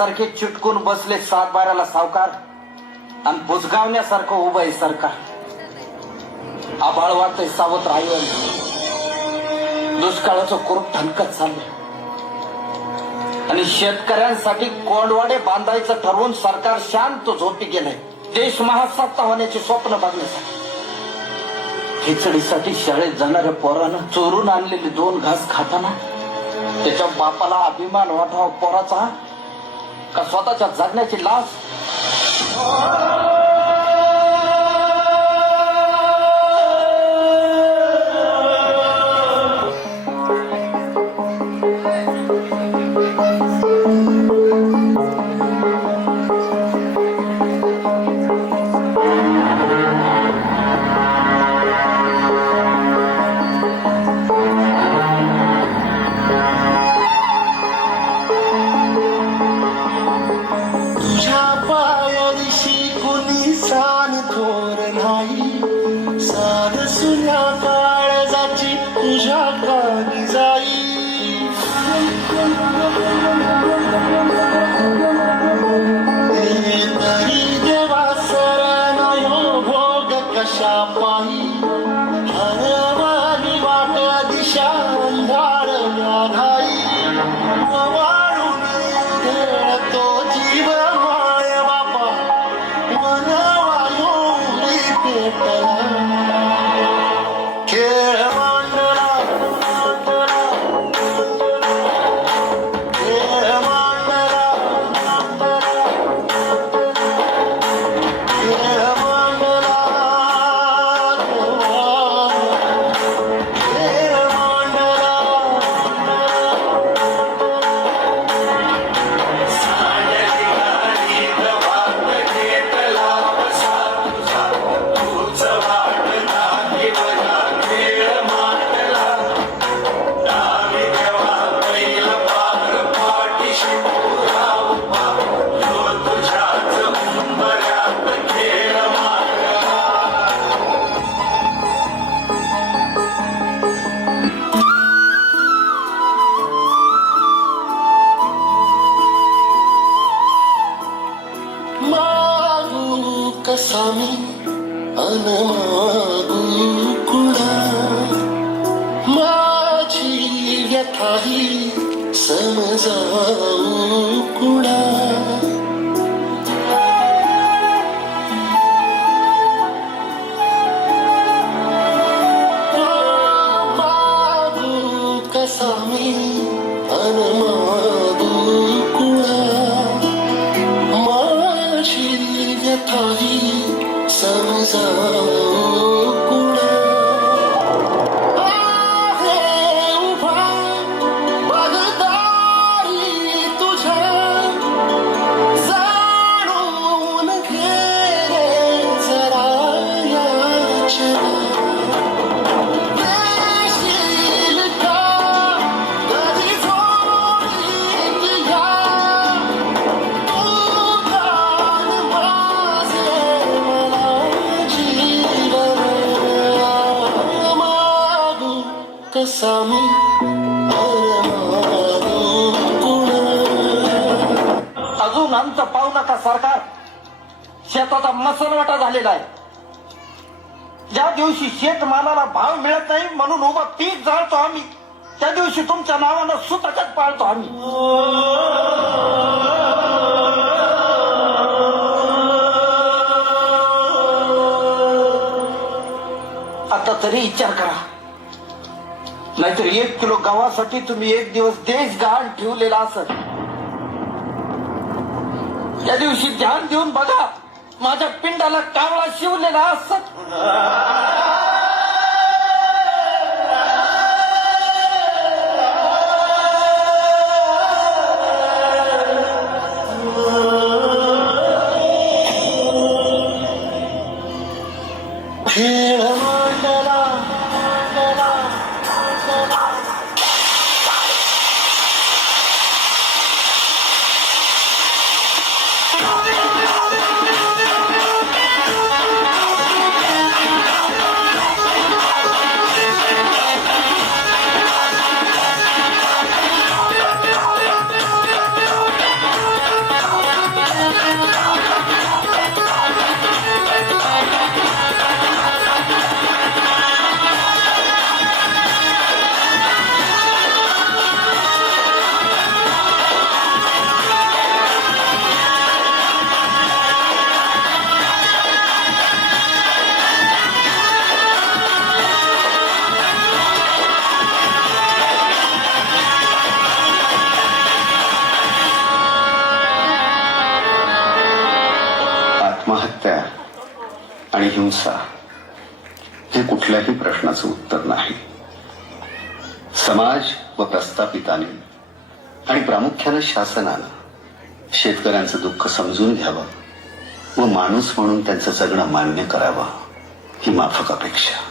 सारखे चिटकून बसले 7-12ला सावकार आणि बुजगावण्यासारखं उभं आहे सरकार. आभाळ वाटतंय सावध राहिलं, दुष्काळाचं कुरूप ठणकत चाललंय आणि शेतकऱ्यांसाठी कोंडवाडे बांधायचं ठरवून सरकार शांत झोपी गेलंय. देश महासत्ता होण्याची स्वप्न बघण्यासाठी खिचडीसाठी शाळेत जाणाऱ्या पोरानं चोरून आणलेले 2 घास खाताना त्याच्या बापाला अभिमान वाटावा पोराचा का स्वतःच्या जगण्याची लाज. कसामी अनमागू कुणा माझी व्यथाही समजावू कुणा. मागू कसामी अनमागू कुणा माझी व्यथाही समजावू कुणा. आहे उभा बगदारी तुझ्या जाणून घे जरा याचना. देशील का कधी सोडीत या तू प्राण माझे मला जीवन मागू कसा मी मागू कुणा. अजून अंत पाहू नका सरकार. शेताचा मसनवाटा झालेला आहे. ज्या दिवशी शेतमालाला भाव मिळत नाही म्हणून उभं पीक जाळतो आम्ही, त्या दिवशी तुमच्या नावानं सुतकच पाळतो आम्ही. आता तरी विचार करा, नाहीतर 1 किलो गव्हासाठी तुम्ही 1 दिवस देश गहाण ठेवलेला असत. त्या दिवशी ध्यान देऊन बघा, माझ्या पिंडाला कावळा शिवलेला असत. खेळ मांडला आणि हिंसा हे कुठल्याही प्रश्नाचं उत्तर नाही. समाज व प्रस्थापितांनी आणि प्रामुख्यानं शासनानं शेतकऱ्यांचं दुःख समजून घ्यावं व माणूस म्हणून त्यांचं जगणं मान्य करावं ही माफक अपेक्षा.